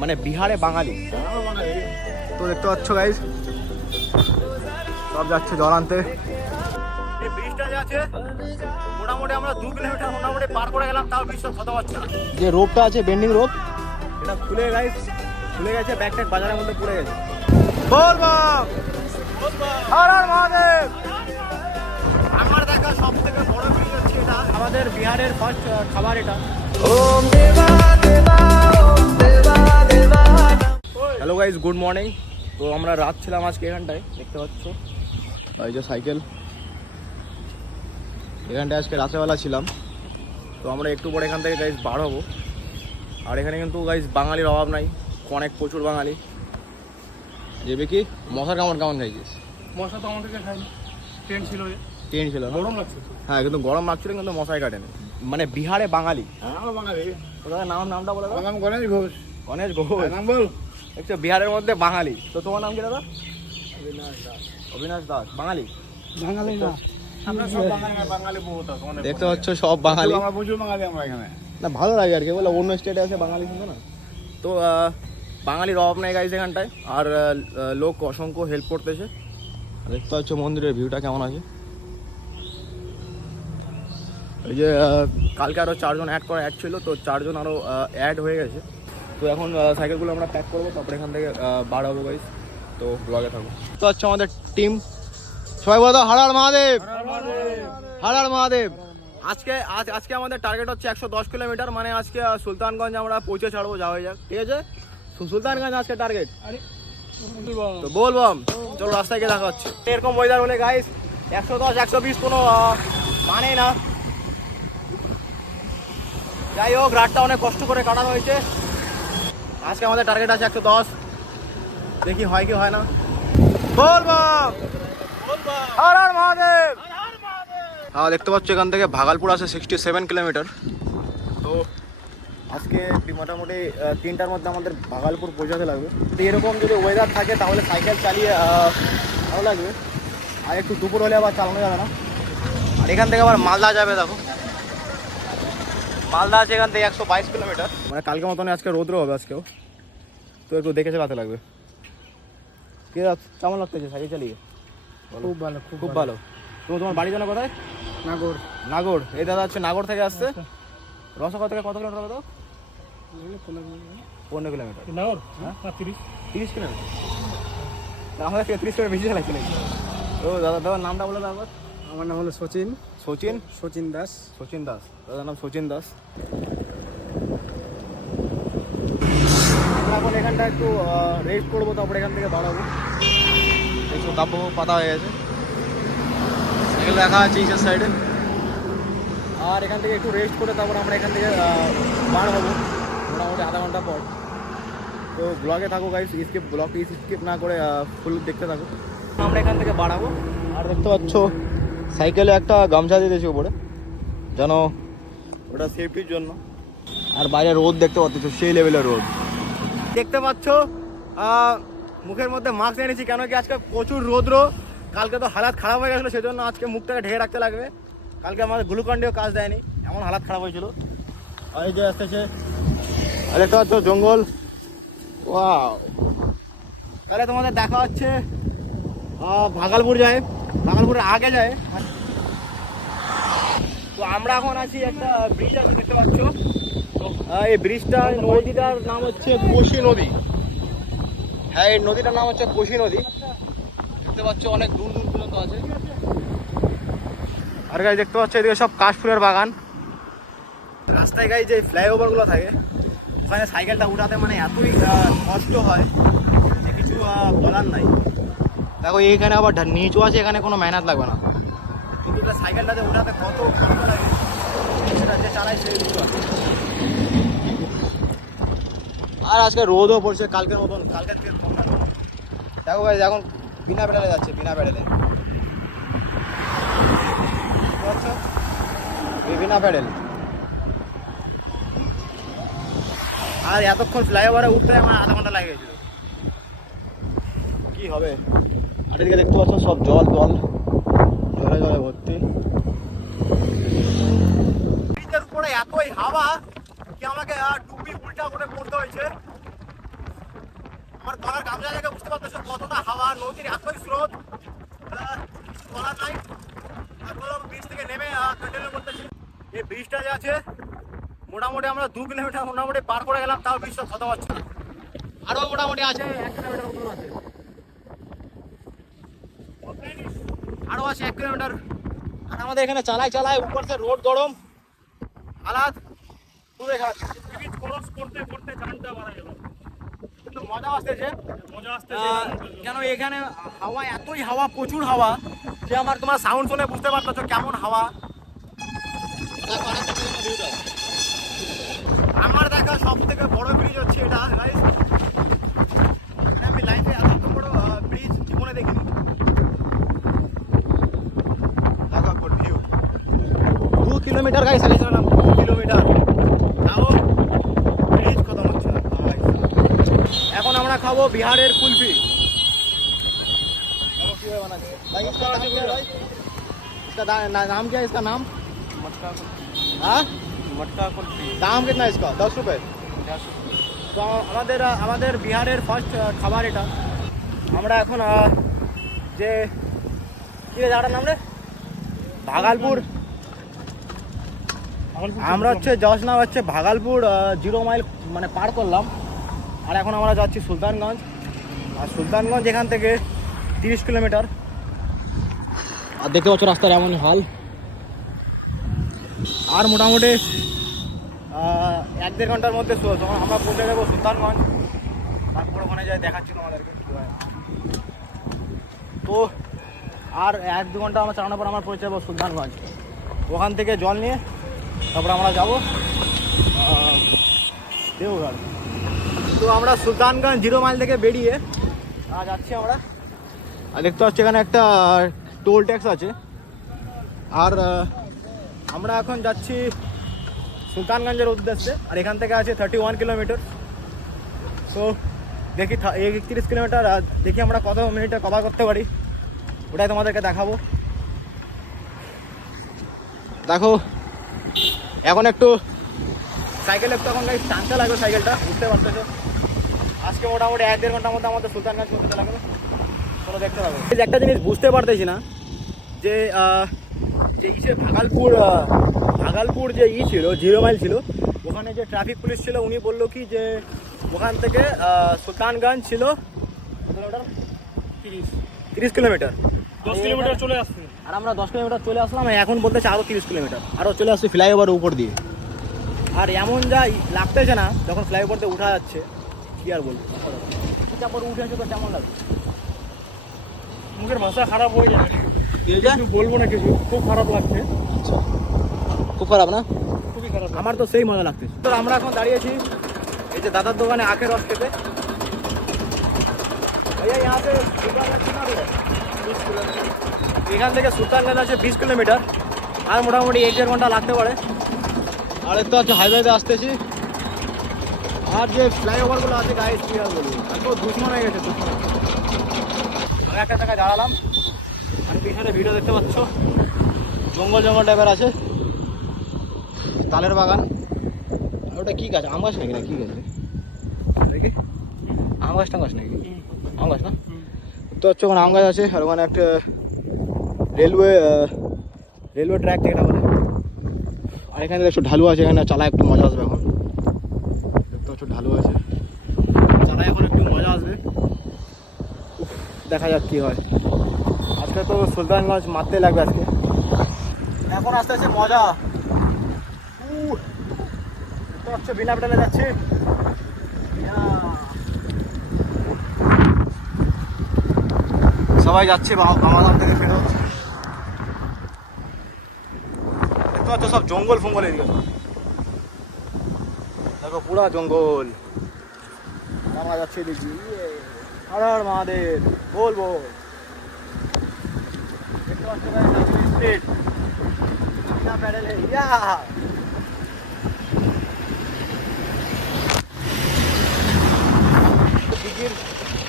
মানে বিহারে বাঙালি। তো দেখতে পাচ্ছ গাইস, সব যাচ্ছে জল আনতে। এই ব্রিজটা যে আছে মোটামুটি আমরা 2 কিলোমিটার মোটামুটি পার করে গেলাম, তাও ব্রিজটা খতম হচ্ছে না। যে রোপটা আছে বেন্ডিং রোপ, এটা খুলে গাইস খুলে গেছে, ব্যাকট্যাক বাজারের মধ্যে পড়ে গেছে। বল বাপ হর হর মহাদেব। আমার দেখা সব থেকে বড় ব্রিজ হচ্ছে এটা, আমাদের বিহারের ফার্স্ট খাবার এটা। ওম দেবা দেবা ওম দেবা দেবা। Hello guys, good morning. তো আমরা রাত ছিলাম আজকে এখানটায়, দেখতে পাচ্ছ এই যে সাইকেল, এখানটায় আজকে রাতেরবেলা ছিলাম। তো আমরা একটু পরে এখান থেকে গাইস বার হবো। আর এখানে কিন্তু গাইস বাঙালির অভাব নাই, অনেক প্রচুর বাঙালি। যাবে কি মশার কামড় কেমন খাইছিস? মশা তো আমাদেরকে খাইনি, ট্রেন ছিল, ট্রেন ছিল, গরম লাগছে। হ্যাঁ কিন্তু গরম লাগছিল, কিন্তু মশাই কাটেনি। মানে বিহারে বাঙালি। হ্যাঁ বাঙালি। ওদের নামটা বলে দাও। নাম গণেশ ঘোষ। গণেশ ঘোষ নাম বল। একটু বিহারের মধ্যে বাঙালি। তো তোমার নাম কি দাদা? অবিনাশ দাস। অবিনাশ দাস। বাঙালি? বাঙালি না, আমরা সব বাঙালি না, বাঙালি বহুত আছে অনেক। দেখতে পাচ্ছ সব বাঙালি। আমরা প্রচুর বাঙালি আমরা এখানে। না ভালো লাগে আর কি, বলে অন্য স্টেটে আছে বাঙালি কিন্তু না। তো বাঙালির অভাব নেই গাইজ এখানটায়। আর লোক অসংখ্য হেল্প করতেছে। দেখতে পাচ্ছ মন্দিরের ভিউটা কেমন আছে। এই যে কালকে আরও 4 জন অ্যাড ছিল, তো 4 জন আরও অ্যাড হয়ে গেছে। তো এখন সাইকেলগুলো আমরা প্যাক করবো, তারপরে এখান থেকে বার হবো গাইজ। তো ব্লগে থাকবো। তো হচ্ছে আমাদের টিম, সবাই বলে দাও হর হর মহাদেব। হর হর মহাদেব। আজকে আমাদের টার্গেট হচ্ছে 110 কিলোমিটার, মানে আজকে সুলতানগঞ্জ আমরা পৌঁছে ছাড়বো, যা হয়ে যাক, ঠিক আছে? সুলতানগঞ্জ আজকে টার্গেট। তো বলবাম চলো রাস্তায় গিয়ে দেখা হচ্ছে। এরকম ওয়েদার হলে গাইস 110 120 কোনো মানে না। যাই হোক, রাতটা অনেক কষ্ট করে কাটানো হয়েছে। আজকে আমাদের টার্গেট আছে 110, দেখি হয় কি হয় না। বলবাম হর হর মহাদেব। দেখতে পাচ্ছ এখান থেকে ভাগলপুর আছে 67 কিলোমিটার। তো আজকে মোটামুটি 3টার মধ্যে আমাদের ভাগলপুর পৌঁছাতে লাগবে। তো এরকম যদি ওয়েদার থাকে তাহলে সাইকেল চালিয়ে ভালো লাগবে। আর একটু দুপুর হলে আবার চালানো যাবে না। আর এখান থেকে আবার মালদা যাবে, দেখো মালদা আছে এখান থেকে 122 কিলোমিটার। মানে কালকে মতনই আজকে রোদ্র হবে আজকেও, তো একটু দেখে চালাতে লাগবে। কে কেমন লাগতেছে সাইকেল চালিয়ে? খুব ভালো, খুব ভালো। তোমার বাড়ি জানো কোথায়? নাগর। নাগর। এই দাদা হচ্ছে নাগর থেকে আসছে। রসগোল্লা থেকে কত কিলোমিটার হবে? তো 15 কিলোমিটার। নাগর হ্যাঁ 30 কিলোমিটার। না আমাদের 33 কিলোমিটার বেশি চালাচ্ছি নাকি? ও দাদার নামটা বলে দাও। আমার নাম হলো সচিন দাস। সচিন দাস, দাদার নাম সচিন দাস। এখন এখানটা একটু রেস্ট করবো, তারপরে এখান থেকে বাড়াবো। একটু কাব্য পাতা হয়ে গেছে, সাইকেল রাখা আছে ইসের সাইডে। আর এখান থেকে একটু রেস্ট করে তারপর আমরা এখান থেকে বার হবো মোটামুটি আধা ঘন্টা পর। তো ব্লগে থাকো গাইস, ব্লগটি স্কিপ না করে ফুল দেখতে থাকো। আমরা এখান থেকে বাড়াবো। আর দেখতে পাচ্ছ সাইকেলে একটা গামছা দিয়ে দিয়েছি উপরে, যেন ওটা সেফটির জন্য। আর বাইরে রোদ দেখতে পাচ্ছ, সেই লেভেলের রোদ দেখতে পাচ্ছ। মুখের মধ্যে মাস্ক এনেছি, কেন কি আজকে প্রচুর রৌদ্র। কালকে তো হালাত খারাপ হয়ে গেছিলো, সেজন্য আজকে মুখটাকে ঢেকে রাখতে লাগবে। কালকে আমাদের গ্লুকন্ডিও কাজ দেয়নি, এমন হালাত খারাপ হয়েছিল। আর এই যে আসতেছে দেখতে পাচ্ছ জঙ্গল। ওয়াও, তাহলে তোমাদের দেখা হচ্ছে ভাগলপুর যায়, ভাগলপুরের আগে যায়। তো আমরা এখন আছি একটা ব্রিজ আছে, দেখতে পাচ্ছ। এই ব্রিজটা, নদীটার নাম হচ্ছে কোশি নদী। হ্যাঁ, এই নদীটার নাম হচ্ছে কোশি নদী। দেখতে পাচ্ছ অনেক দূর দূর পর্যন্ত আছে। আর গাইজ দেখতে পাচ্ছ এদিকে সব কাশফুলের বাগান। রাস্তায় গাইজ যে ফ্লাইওভারগুলো থাকে, ওখানে সাইকেলটা উঠাতে মানে এতই কষ্ট হয় যে কিছু বলার নাই। দেখো এইখানে আবার নিচু আছে, এখানে কোনো মেহনত লাগবে না, কিন্তু সাইকেলটাতে উঠাতে কত কষ্ট লাগে সেটা যে চালায় সেই বুঝতে পারছে। আর আজকে রোদও পড়ছে কালকের মতন, কালকের থেকে দেখো ভাই এখন বিনা প্যাডেলে যাচ্ছে, বিনা প্যাডেলে, বিনা প্যাডেল। আর এতক্ষণ ফ্লাইওভারে উঠতে আমার আধা ঘন্টা লাগে গেছিল। কি হবে? আর এদিকে দেখতে পাচ্ছ সব জল জল, জলে জলে ভর্তি। ব্রিজের উপরে এতই হাওয়া কি আমাকে টুপি উল্টা করে পড়তে হয়েছে। আমার গলার গামছা দেখে বুঝতে পারতেছো কতটা হাওয়া, নদীর এতই স্রোত, বলার নাই। এখন ব্রিজ থেকে নেমে কন্টিনিউ করতেছি। এই ব্রিজটা যে আছে মোটামুটি আমরা 2 কিলোমিটার মোটামুটি পার করে গেলাম, তাও ব্রিজটা হতে পারছে না। আরো মোটামুটি আছে 1 কিলোমিটার মতো আছে, আরো আছে 1 কিলোমিটার। আর আমাদের এখানে চালাই উপর থেকে রোড গরম, হালাত পুরো খারাপ। ব্রিজ ক্রস করতে করতে জানটা মারা গেল, কিন্তু মজা আসতেছে। মজা আসতেছে। কেন এখানে হাওয়া, এতই হাওয়া, প্রচুর হাওয়া, যে আমার তোমার সাউন্ড শুনে বুঝতে পারতেছো কেমন হাওয়া। আমার দেখা সব থেকে বড় ব্রিজ হচ্ছে এটা গাইস। আমি লাইফে এত বড় ব্রিজ জীবনে দেখিনি। দেখা কোন ভিউ, 2 কিলোমিটার গাইস আগে চললাম, 2 কিলোমিটার, তাও ব্রিজ খতম হচ্ছে না। এখন আমরা খাবো বিহারের কুলফি। किसका नाम क्या है भाई? इसका नाम क्या है? इसका नाम मटका हाँ, मटका कुल्फी दाम कितना है इसका? 10 रुपये। তো আমাদের বিহারের ফার্স্ট খাবার এটা। আমরা এখন যে কি জায়গাটার নাম রে, ভাগালপুর। আমরা হচ্ছে জশনা হচ্ছে ভাগালপুর 0 মাইল মানে পার করলাম। আর এখন আমরা যাচ্ছি সুলতানগঞ্জ। আর সুলতানগঞ্জ এখান থেকে 30 কিলোমিটার। আর দেখতে পাচ্ছ রাস্তার এমন হাল। আর মোটামুটি 1-1.5 ঘন্টার মধ্যে যখন আমরা পৌঁছে যাবো সুলতানগঞ্জ, তারপর ওখানে যাই দেখাচ্ছি তোমাদেরকে। তো আর 1-2 ঘন্টা আমরা চালানোর পর আমরা পৌঁছে যাবো সুলতানগঞ্জ। ওখান থেকে জল নিয়ে তারপর আমরা যাবো দেওঘর। তো আমরা সুলতানগঞ্জ 0 মাইল থেকে বেরিয়ে যাচ্ছি আমরা। আর দেখতে পাচ্ছি এখানে একটা টোল ট্যাক্স আছে। আর আমরা এখন যাচ্ছি সুলতানগঞ্জের উদ্দেশ্যে। আর এখান থেকে আছে 31 কিলোমিটার। সো দেখি 31 কিলোমিটার, দেখি আমরা কত মিনিটে কভার করতে পারি, ওটাই তোমাদেরকে দেখাবো। দেখো এখন একটু সাইকেল একটু এখন টানতে লাগবে, সাইকেলটা বুঝতে পারতেছো। আজকে মোটামুটি 1-1.5 ঘন্টার মধ্যে আমাদের সুলতানগঞ্জ পৌঁছতে লাগবে। চলো দেখতে পাবো। একটা জিনিস বুঝতে পারতেছি না যে ইসে ভাগালপুর যে ছিল 0 মাইল ছিল, ওখানে যে ট্রাফিক পুলিশ ছিল উনি বললো কি যে ওখান থেকে সুলতানগঞ্জ ছিল 30 কিলোমিটার, 10 কিলোমিটার চলে আসছে। আর আমরা 10 কিলোমিটার চলে আসলাম। এখন বলতেছে আরও 30 কিলোমিটার, আরও চলে আসছে ফ্লাইওভারের উপর দিয়ে। আর এমন যা লাগতেছে না যখন ফ্লাইওভার দিয়ে উঠা যাচ্ছে, কি আর বলবো, তারপর উঠে আসে তো কেমন লাগছে, মুখের ভাষা খারাপ হয়ে যায়, কিছু বলবো না, কিছু খুব খারাপ লাগছে। খুব খারাপ না? খুবই খারাপ। আমার তো সেই মজা লাগছে। তো আমরা এখন দাঁড়িয়েছি এই যে দাদার দোকানে আখের রস খেতে। ভাইয়া यहाँ से সুলতানগঞ্জ কিतना दूर है? 20 কিলোমিটার। এখান থেকে সুলতানগঞ্জ আছে 20 কিলোমিটার। আর মোটামুটি 1-1.5 ঘন্টা লাগতে পারে। আর একটু আছে হাইওয়েতে আসতেছি। আর যে ফ্লাইওভারগুলো আছে গাইস, কি আর বলবো, এত দুশ্মন হয়ে গেছে, দুশ্মন। আমি একটা জায়গায় দাঁড়ালাম, আর পিছনে ভিডিও দেখতে পাচ্ছ, জঙ্গল জঙ্গল টাইপের আছে, তালের বাগান। আর ওটা কি গাছ, আম গাছ নাকি না কি গাছ দেখি, আম গাছ টাম গাছ নাকি, আম গাছ না তো হচ্ছে। ওখানে আম গাছ আছে। আর ওখানে একটা রেলওয়ে ট্র্যাক যেটা বলে। আর এখানে একটু ঢালু আছে, এখানে চালা একটু মজা আসবে। এখন দেখতে একটু ঢালু আছে, চালায় এখন একটু মজা আসবে। দেখা যাক কি হয়। আজকে তো সুলতানগঞ্জ মারতে লাগবে আজকে। এখন আস্তে আস্তে মজা তো হচ্ছে, বিনা পেটালে যাচ্ছে। সবাই যাচ্ছে বাংলাদেশ থেকে ফেরত। দেখতে পাচ্ছ সব জঙ্গল ফঙ্গল এদিকে, দেখো পুরা জঙ্গল। আমরা যাচ্ছি দেখি, হর হর মহাদেব বলবো। দেখতে পাচ্ছ স্পিড বিনা প্যাডেলে, ইয়া দিদির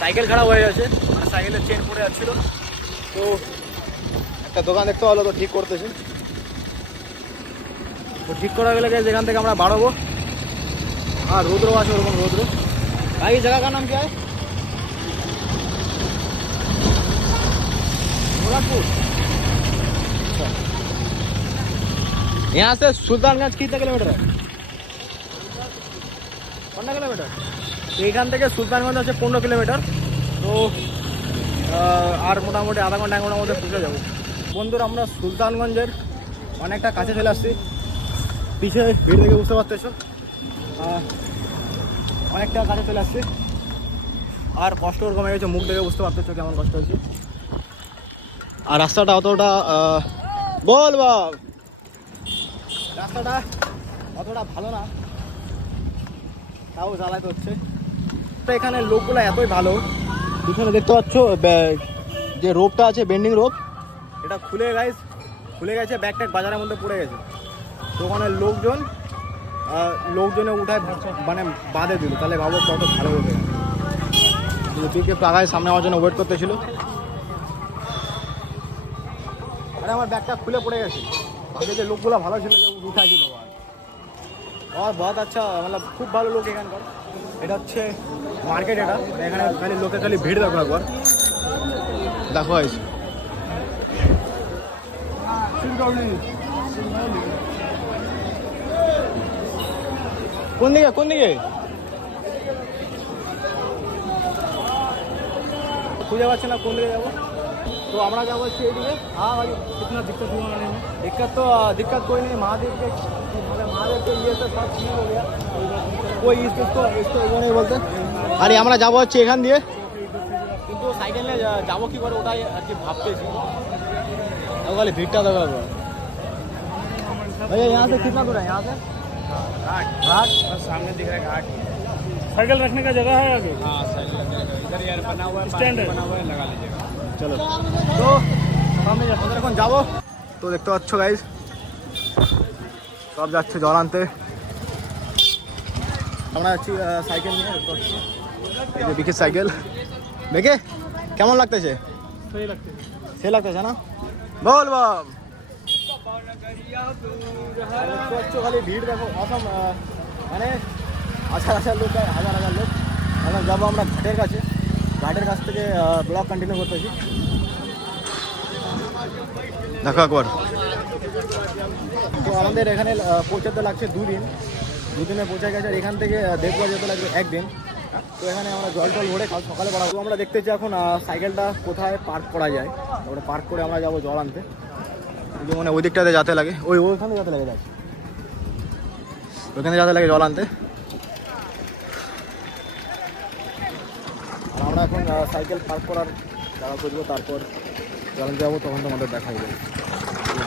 সাইকেল খারাপ হয়ে গেছে, মানে সাইকেলের চেন পড়ে যাচ্ছিল। তো একটা দোকান দেখতে হলো, তো ঠিক করতেছে। তো ঠিক করা গেলে যেখান থেকে আমরা বাড়াবো। আর রৌদ্র আছে, ওরকম রৌদ্র। भाई जगह का नाम क्या है? मुरादपुर। अच्छा। यहाँ से सुल्तानगंज कितना किलोमीटर है? 15 किलोमीटर। এইখান থেকে সুলতানগঞ্জ আছে 15 কিলোমিটার। তো আর মোটামুটি আধা ঘন্টা 1 ঘন্টার মধ্যে পৌঁছে যাবো। বন্ধুরা আমরা সুলতানগঞ্জের অনেকটা কাছে চলে আসছি। পিছিয়ে ভিড় দেখে বুঝতে পারতেছো, অনেকটা কাছে চলে আসছি। আর কষ্ট কমে গেছে, মুখ দেখে বুঝতে পারতেছো কেমন কষ্ট হয়েছে। আর রাস্তাটা অতটা বল বাব, রাস্তাটা অতটা ভালো না, তাও জ্বালাতে হচ্ছে। তো এখানে লোকগুলো এতই ভালো, পিছনে দেখতে পাচ্ছ যে রোপটা আছে, বেন্ডিং রোপ, এটা খুলে গেছে, ব্যাগ ট্যাগ বাজারের মধ্যে পড়ে গেছে। তো ওখানে লোকজনে উঠায় মানে বাঁধে দিল। তাহলে ভাবো কত ভালো হয়ে গেছে। দিকে একটু আগায় সামনে আমার জন্য ওয়েট করতেছিল। আরে আমার ব্যাগটা খুলে পড়ে গেছে। আগে যে লোকগুলো ভালো ছিল, যে উঠাইছিল আর বহুত আচ্ছা, মানে খুব ভালো লোক এখানকার। এটা হচ্ছে মার্কেট, এটা এখানে খালি লোকে খালি ভিড় দেখো একবার, দেখো আইস কোন দিকে খুঁজে পাচ্ছে না কোন দিকে যাবো। तो हमारा क्या बस এইদিকে। हाँ भाई कितना दिक्कत हुआ आने में? दिक्कत कोई नहीं, महादेव के ये तो सब ठीक हो गया, कोई इसको वो नहीं बोलते। আরে আমরা যাবো হচ্ছে এখান দিয়ে, কিন্তু সাইকেল নিয়ে যাবো কি করে ওটাই আর কি ভাবতেছি। ওখানে ভিড়টা দেখো একবার। भैया यहाँ से कितना दूर है? यहाँ से घाट बस सामने दिख रहा है घाट। साइकिल रखने का जगह है आगे? हाँ साइकिल इधर यार बना हुआ है, स्टैंड है, बना हुआ है, लगा लीजिएगा। চলো তো সামনে আমাদের এখন যাবো। তো দেখতে পাচ্ছ গাইজ, সব যাচ্ছে জল আনতে। আমরা যাচ্ছি সাইকেল নিয়ে। দেখতে পাচ্ছি এই যে বিকের সাইকেল। দেখে কেমন লাগতেছে? সে লাগতেছে না? বল বাব। দেখতে পাচ্ছ খালি ভিড় দেখো, অসম, মানে হাজার লোক, হাজার লোক। এখন যাবো আমরা ঘাটের কাছ থেকে ব্লগ কন্টিনিউ করতেছি। দেখো একবার। তো আমাদের এখানে পৌঁছাতে লাগছে 2 দিন, 2 দিনে পৌঁছে গেছে। আর এখান থেকে দেখবো যেতে লাগবে 1 দিন। তো এখানে আমরা জল ভরে কাল সকালে বাড়াবো। আমরা দেখতেছি এখন সাইকেলটা কোথায় পার্ক করা যায়, তারপরে পার্ক করে আমরা যাবো জল আনতে। মানে ওই দিকটাতে যেতে লাগে, ওইখানে যেতে লাগে, যাচ্ছে ওইখানে যেতে লাগে জল আনতে। আর আমরা এখন সাইকেল পার্ক করার জায়গা খুঁজবো, তারপর যখন যাবো তখন তোমাদের দেখাই যাবে।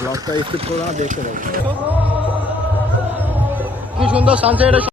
ব্লগটা স্কিপ করবে না, দেখতে পাবো। কি সুন্দর সানসেট।